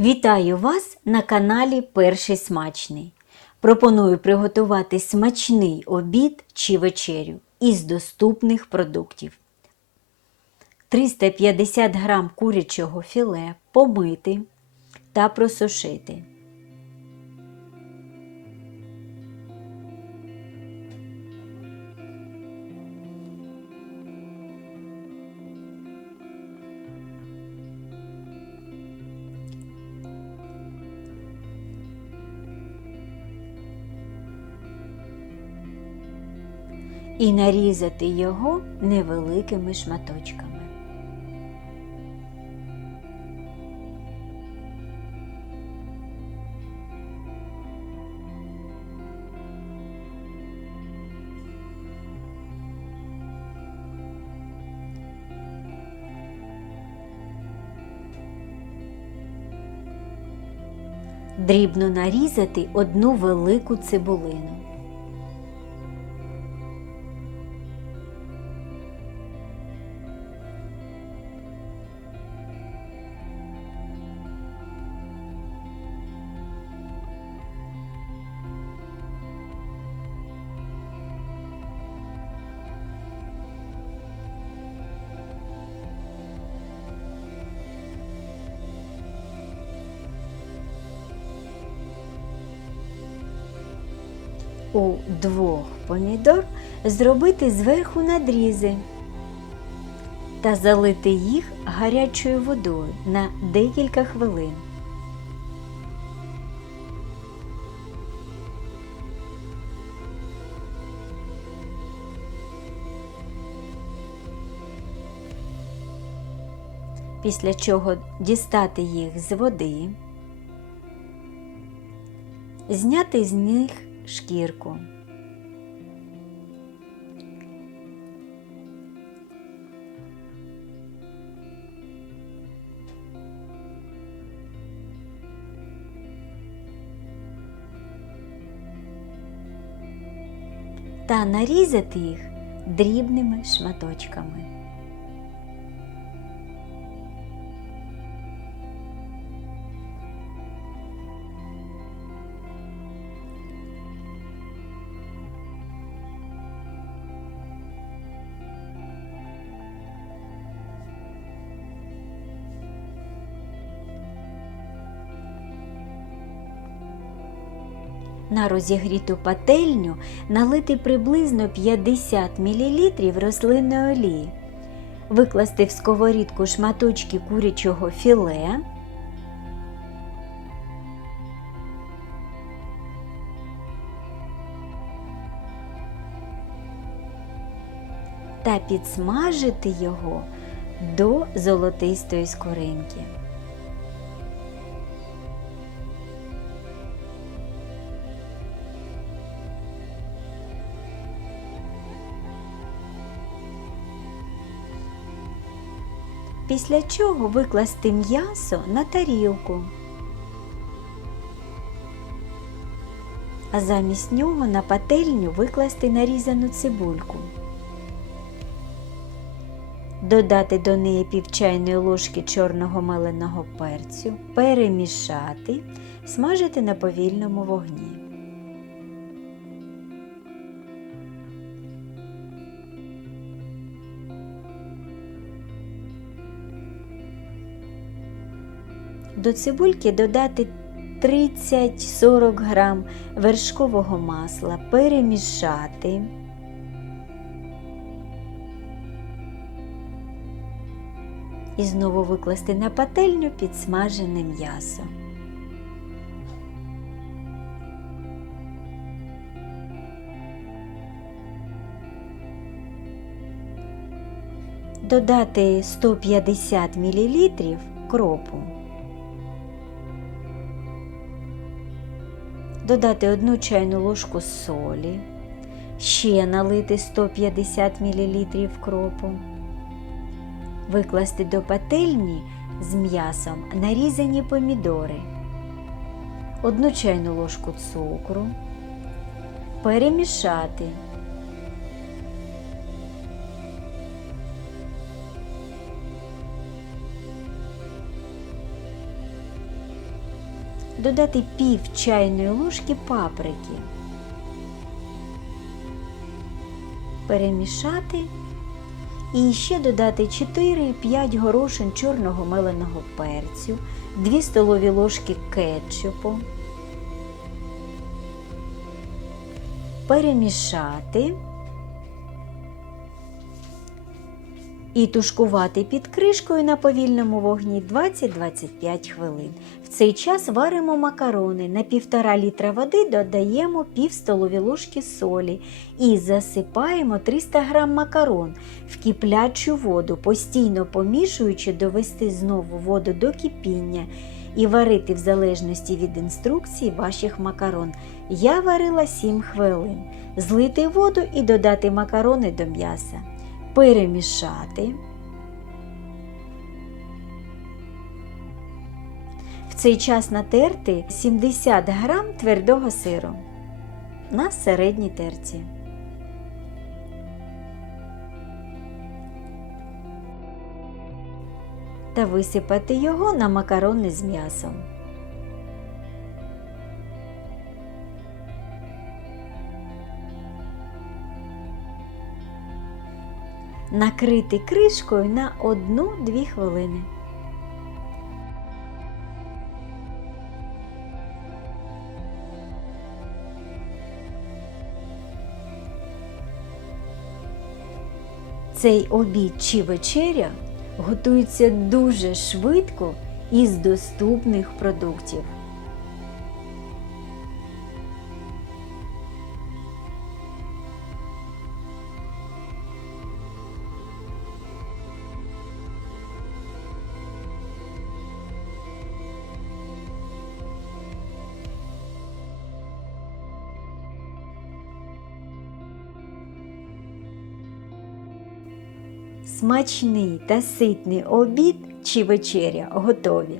Вітаю вас на каналі Перший Смачний. Пропоную приготувати смачний обід чи вечерю із доступних продуктів. 350 г курячого філе помити та просушити. І нарізати його невеликими шматочками. Дрібно нарізати одну велику цибулину. У двох помідор зробити зверху надрізи та залити їх гарячою водою на декілька хвилин. Після чого дістати їх з води, зняти з них шкірку. Та нарізати їх дрібними шматочками. На розігріту пательню налити приблизно 50 мл рослинної олії, викласти в сковорідку шматочки курячого філе, та підсмажити його до золотистої скоринки. Після чого викласти м'ясо на тарілку, а замість нього на пательню викласти нарізану цибульку. Додати до неї пів чайної ложки чорного меленого перцю, перемішати, смажити на повільному вогні. До цибульки додати 30-40 грам вершкового масла, перемішати. І знову викласти на пательню підсмажене м'ясо. Додати 150 мл кропу. Додати 1 чайну ложку солі, ще налити 150 мл кропу, викласти до пательні з м'ясом нарізані помідори, 1 чайну ложку цукру, перемішати. Додати пів чайної ложки паприки, перемішати. І ще додати 4-5 горошин чорного меленого перцю, 2 столові ложки кетчупу. Перемішати і тушкувати під кришкою на повільному вогні 20-25 хвилин. В цей час варимо макарони. На 1,5 літра води додаємо пів столові ложки солі і засипаємо 300 г макарон в киплячу воду, постійно помішуючи довести знову воду до кипіння і варити в залежності від інструкції ваших макарон. Я варила 7 хвилин. Злити воду і додати макарони до м'яса. Перемішати. В цей час натерти 70 грам твердого сиру на середній терці. Та висипати його на макарони з м'ясом. Накрити кришкою на 1-2 хвилини. Цей обід чи вечеря готується дуже швидко із доступних продуктів. Смачний та ситний обід чи вечеря готові.